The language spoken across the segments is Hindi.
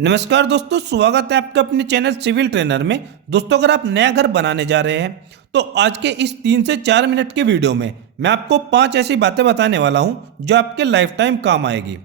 नमस्कार दोस्तों, स्वागत है आपका अपने चैनल सिविल ट्रेनर में। दोस्तों, अगर आप नया घर बनाने जा रहे हैं तो आज के इस 3 से 4 मिनट के वीडियो में मैं आपको 5 ऐसी बातें बताने वाला हूं जो आपके लाइफ टाइम काम आएगी।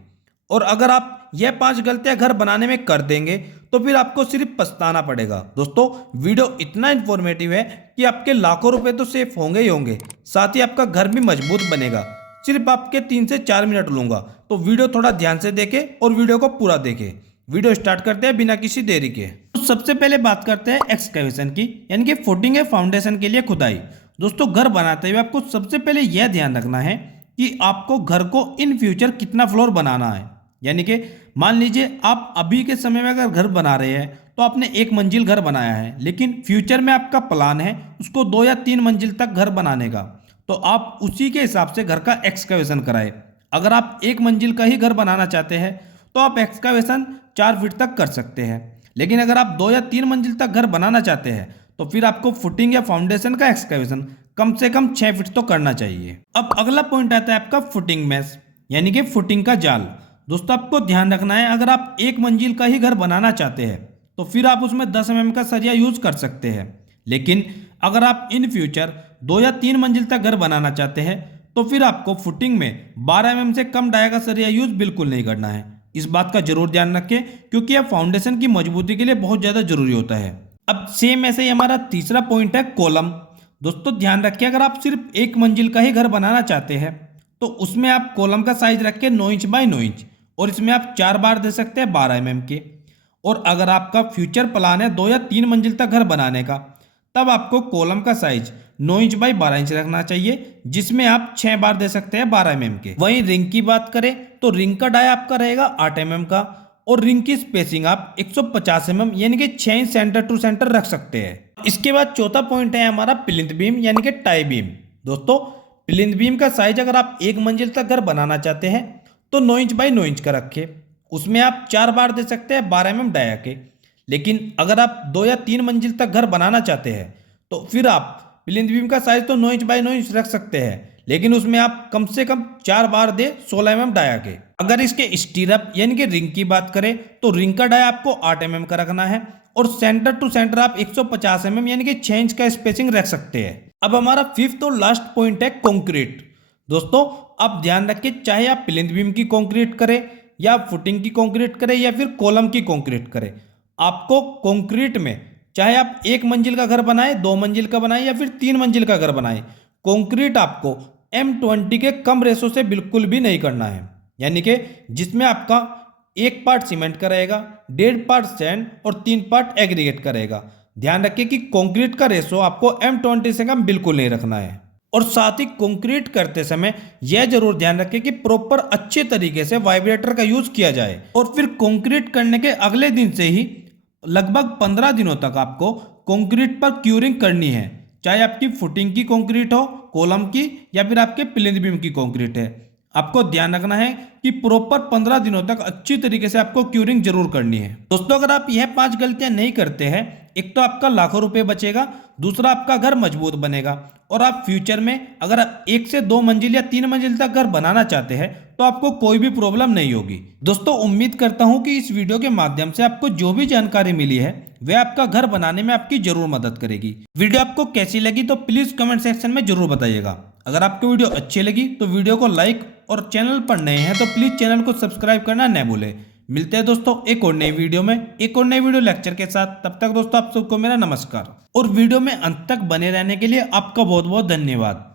और अगर आप यह 5 गलतियां घर बनाने में कर देंगे तो फिर आपको सिर्फ पछताना पड़ेगा। दोस्तों, वीडियो इतना इन्फॉर्मेटिव है कि आपके लाखों रुपए तो सेफ होंगे ही होंगे, साथ ही आपका घर भी मजबूत बनेगा। सिर्फ आपके 3 से 4 मिनट लूंगा, तो वीडियो थोड़ा ध्यान से देखें और वीडियो को पूरा देखें। वीडियो स्टार्ट करते हैं बिना किसी देरी के। तो सबसे पहले बात करते हैं एक्सकैवेशन की, यानी कि फुटिंग या फाउंडेशन के लिए खुदाई। दोस्तों, घर बनाते हुए आपको सबसे पहले यह ध्यान रखना है कि आपको घर को इन फ्यूचर कितना फ्लोर बनाना है। यानी कि मान लीजिए आप अभी के समय में अगर घर बना रहे हैं तो आपने 1 मंजिल घर बनाया है, लेकिन फ्यूचर में आपका प्लान है उसको 2 या 3 मंजिल तक घर बनाने का, तो आप उसी के हिसाब से घर का एक्सकैवेशन कराएं। अगर आप 1 मंजिल का ही घर बनाना चाहते हैं तो आप एक्सकैवेशन 4 फीट तक कर सकते हैं, लेकिन अगर आप 2 या 3 मंजिल तक घर बनाना चाहते हैं तो फिर आपको फुटिंग या फाउंडेशन का एक्सकैवेशन कम से कम 6 फीट तो करना चाहिए। अब अगला पॉइंट आता है आपका फुटिंग मैश, यानी कि फुटिंग का जाल। दोस्तों, आपको ध्यान रखना है, अगर आप 1 मंजिल का ही घर बनाना चाहते हैं तो फिर आप उसमें 10 mm का सरिया यूज कर सकते हैं, लेकिन अगर आप इन फ्यूचर 2 या 3 मंजिल तक घर बनाना चाहते हैं तो फिर आपको फुटिंग में 12 mm से कम डाया का सरिया यूज बिल्कुल नहीं करना है। इस बात का जरूर ध्यान रखें, क्योंकि यह फाउंडेशन की मजबूती के लिए बहुत ज्यादा जरूरी होता है। अब सेम ऐसे ही हमारा तीसरा पॉइंट है कॉलम। दोस्तों, ध्यान रखिए, अगर आप सिर्फ 1 मंजिल का ही घर बनाना चाहते हैं तो उसमें आप कॉलम का साइज रखें 9 इंच बाई 9 इंच, और इसमें आप 4 बार दे सकते हैं 12 mm के। और अगर आपका फ्यूचर प्लान है 2 या 3 मंजिल तक घर बनाने का, तब आपको कॉलम का साइज 9 इंच बाई 12 इंच रखना चाहिए, जिसमें आप 6 बार दे सकते हैं 12 mm के। वहीं रिंग की बात करें तो रिंग का डाया आपका रहेगा 8 mm का, और रिंग की स्पेसिंग आप 150 mm यानी कि 6 इंच सेंटर टू सेंटर रख सकते हैं। इसके बाद चौथा पॉइंट है हमारा प्लिंथ बीम, यानी कि टाई बीम। दोस्तों, प्लिंथ बीम का साइज अगर आप 1 मंजिल तक घर बनाना चाहते हैं तो 9 इंच बाई 9 इंच का रखें, उसमें आप 4 बार दे सकते हैं 12 mm डाया के। लेकिन अगर आप 2 या 3 मंजिल तक घर बनाना चाहते हैं तो फिर आप प्लिंथ बीम का साइज तो 9 इंच बाई 9 इंच रख सकते हैं, लेकिन उसमें आप कम से कम 4 बार दे 16 mm डाया के। अगर इसके स्टीरअप यानी कि रिंग की बात करें तो रिंग का डाया आपको 8 mm का रखना है, और सेंटर टू सेंटर आप 150 mm यानी कि 6 इंच का स्पेसिंग रख सकते हैं। अब हमारा 5th और लास्ट पॉइंट है कंक्रीट। दोस्तों, आप ध्यान रखिए, चाहे आप प्लिंथ बीम की कंक्रीट करें या फुटिंग की कंक्रीट करें या फिर कॉलम की कंक्रीट करें, आपको कंक्रीट में चाहे आप 1 मंजिल का घर बनाए, 2 मंजिल का बनाए या फिर 3 मंजिल का घर बनाए, कंक्रीट आपको M20 के कम रेशो से बिल्कुल भी नहीं करना है। यानी कि जिसमें आपका 1 पार्ट सीमेंट का रहेगा, 1.5 पार्ट सैंड और 3 पार्ट एग्रीगेट का रहेगा। ध्यान रखिए कि कंक्रीट का रेशो आपको M20 से कम बिल्कुल नहीं रखना है। और साथ ही कंक्रीट करते समय यह जरूर ध्यान रखें कि प्रॉपर अच्छे तरीके से वाइब्रेटर का यूज किया जाए, और फिर कंक्रीट करने के अगले दिन से ही लगभग 15 दिनों तक आपको कंक्रीट पर क्यूरिंग करनी है, चाहे आपकी फुटिंग की कंक्रीट हो, कॉलम की, या फिर आपके प्लिंथ बीम की कंक्रीट है। आपको ध्यान रखना है कि प्रॉपर 15 दिनों तक अच्छी तरीके से आपको क्यूरिंग जरूर करनी है। दोस्तों, अगर आप यह 5 गलतियां नहीं करते हैं, एक तो आपका लाखों रुपए बचेगा, दूसरा आपका घर मजबूत बनेगा, और आप फ्यूचर में अगर 1 से 2 मंजिल या 3 मंजिल तक घर बनाना चाहते हैं तो आपको कोई भी प्रॉब्लम नहीं होगी। दोस्तों, उम्मीद करता हूं कि इस वीडियो के माध्यम से आपको जो भी जानकारी मिली है वह आपका घर बनाने में आपकी जरूर मदद करेगी। वीडियो आपको कैसी लगी तो प्लीज कमेंट सेक्शन में जरूर बताइएगा। अगर आपको वीडियो अच्छी लगी तो वीडियो को लाइक, और चैनल पर नए हैं तो प्लीज चैनल को सब्सक्राइब करना न भूलें। मिलते हैं दोस्तों एक और नई वीडियो में, एक और नई वीडियो लेक्चर के साथ। तब तक दोस्तों आप सबको मेरा नमस्कार, और वीडियो में अंत तक बने रहने के लिए आपका बहुत बहुत धन्यवाद।